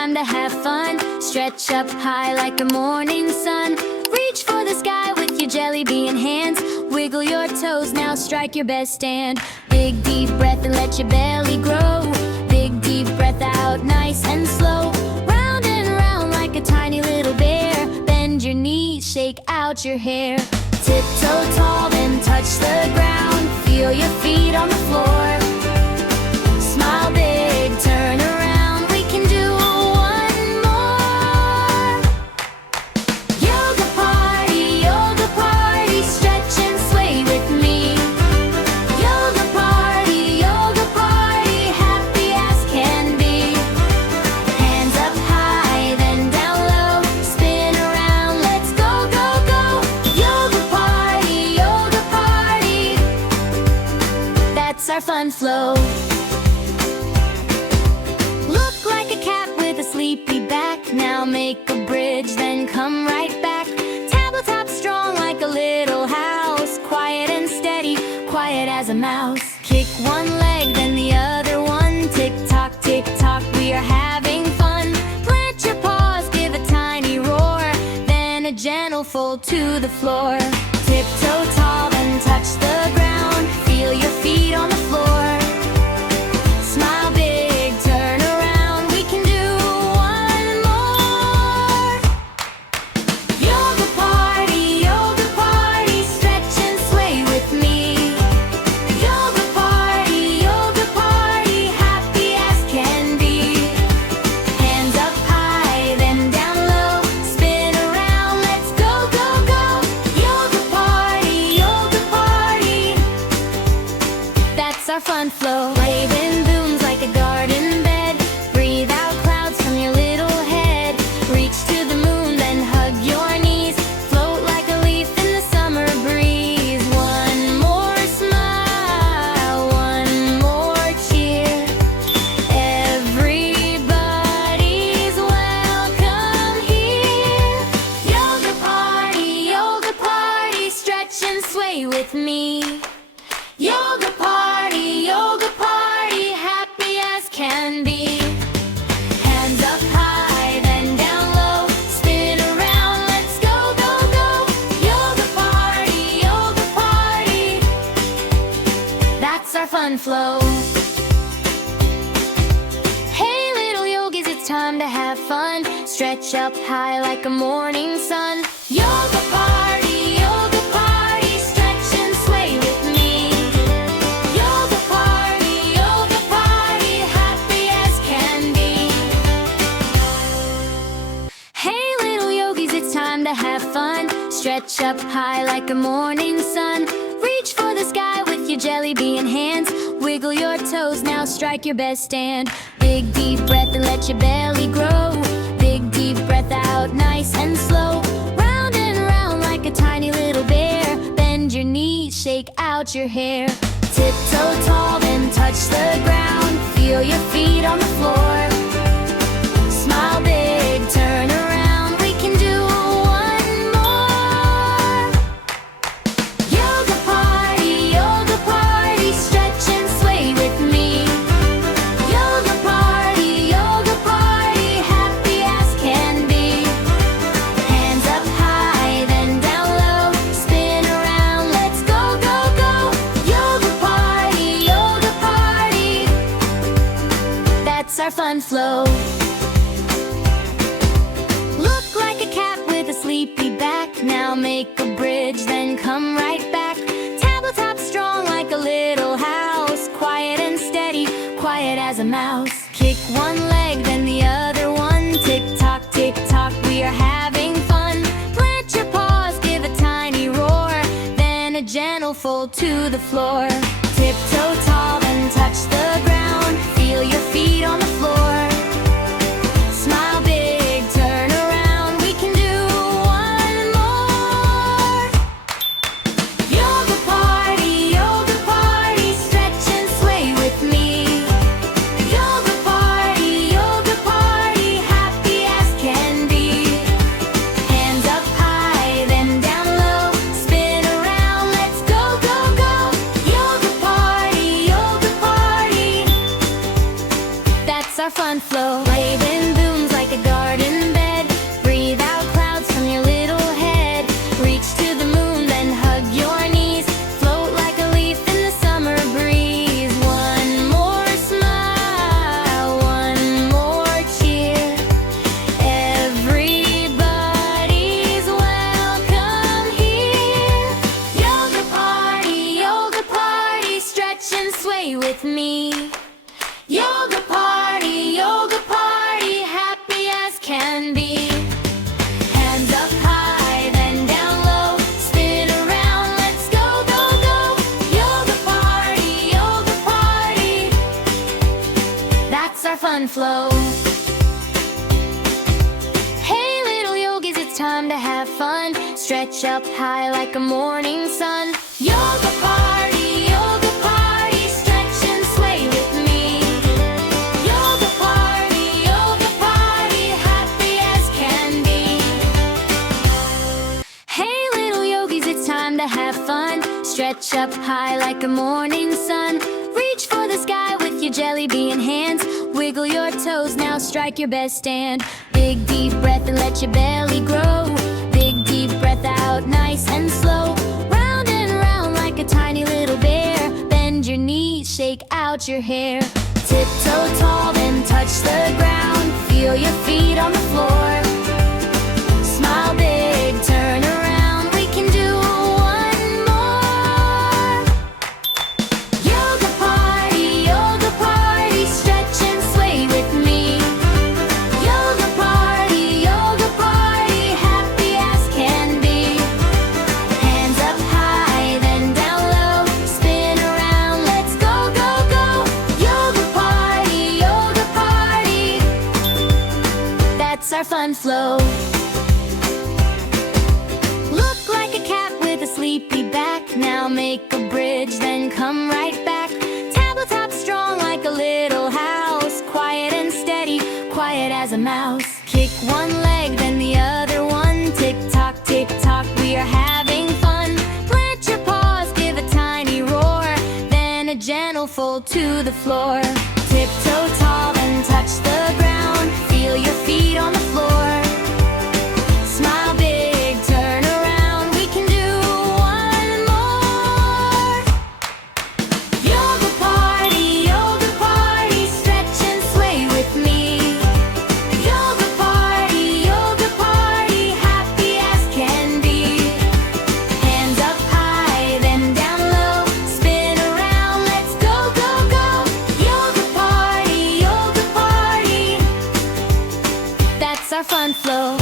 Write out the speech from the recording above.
time to have fun. Stretch up high like the morning sun. Reach for the sky with your jelly bean hands. Wiggle your toes, now strike your best stand. Big deep breath and let your belly grow. Big deep breath out, nice and slow. Round and round like a tiny little bear. Bend your knees, shake out your hair. Tiptoe tall, then touch the ground. Feel your feet on the floor. Smile big, turn around. We can do one more. Yoga party, stretch and sway with me. Yoga party, happy as can be. Hands up high, then down low. Spin around, let's go, go, go. Yoga party, that's our fun flow. Look like a cat with a sleepy back. Now make a bridge, then come right back. Tabletop strong like a little house. Quiet and steady, quiet as a mouse. Kick one leg, then the other one. Tick tock, we are having fun. Plant your paws, give a tiny roar. Then a gentle fold to the floor. Tiptoe tall, then touch the ground. Feel your feet on the floor. Smile big, turn around. We can do one more. Yoga party, stretch and sway with me. Yoga party, happy as can be. Hands up high, then down low. Spin around, let's go, go, go. Yoga party, that's our fun flow. Waving booms like a garden bed. Breathe out clouds from your little head. Reach to the moon, then hug your knees. Float like a leaf in the summer breeze. One more smile, one more cheer. Everybody's welcome here. Yoga party, stretch and sway with me. Yoga party, happy as can be. Hands up high, then down low. Spin around, let's go, go, go. Yoga party, that's our fun flow. Hey little yogis, it's time to have fun. Stretch up high like a morning sun. Yoga party, stretch and sway with me. Yoga party, happy as can be. Hey little yogis, it's time to have fun. Stretch up high like a morning sun. Reach for the sky with your jelly bean hands. Wiggle your toes, now strike your best stand. Big deep breath and let your belly grow. Big deep breath out, nice and slow. Round and round like a tiny little bear. Bend your knees, shake out your hair. Tiptoe tall, then touch the ground. Feel your feet on the floor. Smile big, turn around. We can do one more. Yoga party, stretch and sway with me. Yoga party, happy as can be. Hands up high, then down low. Spin around, let's go, go, go. Yoga party, that's our fun flow. Look like a cat with a sleepy back. Now make a bridge, then come right back. Tabletop strong like a little house. Quiet and steady, quiet as a mouse. Kick one leg, then the other one. Tick tock, we are having fun. Plant your paws, give a tiny roar. Then a gentle fold to the floor. Tiptoe tall, then touch the ground. Feel your feet on the floor. Smile big, turn around. We can do one more. Yoga party, stretch and sway with me. Yoga party, happy as can be. Hands up high, then down low. Spin around, let's go, go, go. Yoga party, that's our fun flow. Waving booms like like a garden bed. Breathe out clouds from your little head. Reach to the moon, then hug your knees. Float like a leaf in the summer breeze. One more smile, one more cheer. Everybody's welcome here. Yoga party, stretch and sway with me. Yoga party, happy as can be. Hands up high, then down low. Spin around, let's go, go, go. Yoga party, that's our fun flow. Hey little yogis, it's time to have fun. Stretch up high like a morning sun. Yoga party, stretch and sway with me. Yoga party, happy as can be. Hey little yogis, it's time to have fun. Stretch up high like a morning sun. Reach for the sky with your jelly bean hands. Wiggle your toes, now strike your best stand. Big deep breath and let your belly grow. Big deep breath out, nice and slow. Round and round like a tiny little bear. Bend your knees, shake out your hair. Tiptoe tall, then touch the ground. Feel your feet on the floor. Smile big, turn around. We can do one more. Yoga party, stretch and sway with me. Yoga party, happy as can be. Hands up high, then down low. Spin around, let's go, go, go. Yoga party, that's our fun flow. Look like a cat with a sleepy back. Now make a bridge, then come right back. Tabletop strong like a little house. Quiet and steady, quiet as a mouse. Kick one leg, then the other one. Tick tock, we are having fun. Plant your paws, give a tiny roar. Then a gentle fold to the floor. Tiptoe tall, then touch the ground. Feel your feet on the floor. Smile big, turn around. We can do one more. Yoga party, stretch and sway with me. Yoga party, happy as can be. Hands up high, then down low. Spin around, let's go, go, go. Yoga party, that's our fun flow.